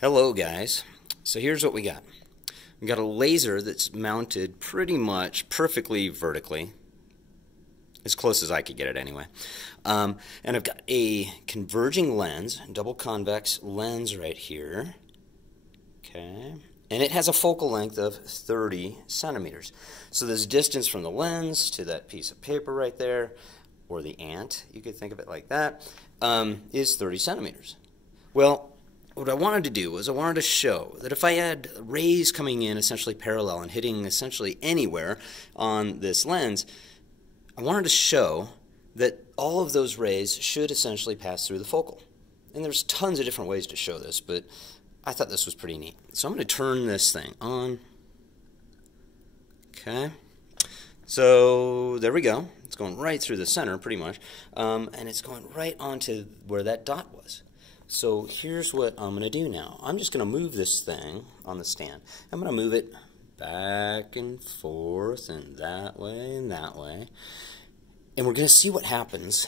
Hello guys, so here's what we got. We got a laser that's mounted pretty much perfectly vertically, as close as I could get it anyway. And I've got a converging lens, double convex lens right here. Okay, and it has a focal length of 30 centimeters. So this distance from the lens to that piece of paper right there, or the ant, you could think of it like that, is 30 centimeters. Well, what I wanted to do was I wanted to show that if I had rays coming in essentially parallel and hitting essentially anywhere on this lens, I wanted to show that all of those rays should essentially pass through the focal. And there's tons of different ways to show this, but I thought this was pretty neat. So I'm going to turn this thing on. Okay. So there we go. It's going right through the center pretty much. And it's going right onto where that dot was. So here's what I'm going to do now. I'm just going to move this thing on the stand. I'm going to move it back and forth and that way and that way. And we're going to see what happens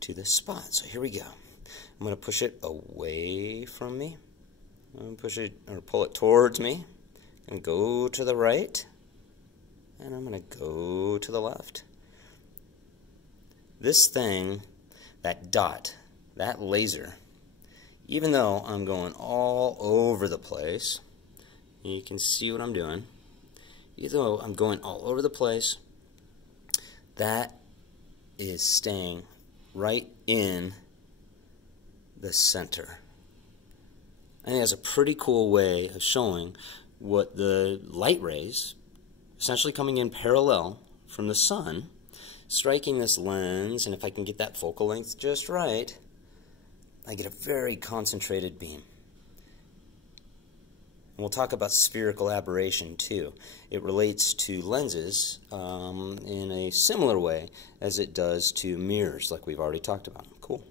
to this spot. So here we go. I'm going to push it away from me. I'm going to push it or pull it towards me. I'm going to go to the right. And I'm going to go to the left. This thing, that dot, that laser, even though I'm going all over the place, you can see what I'm doing, even though I'm going all over the place, that is staying right in the center. I think that's a pretty cool way of showing what the light rays, essentially coming in parallel from the sun, striking this lens, and if I can get that focal length just right, I get a very concentrated beam. And we'll talk about spherical aberration too. It relates to lenses in a similar way as it does to mirrors, like we've already talked about. Cool.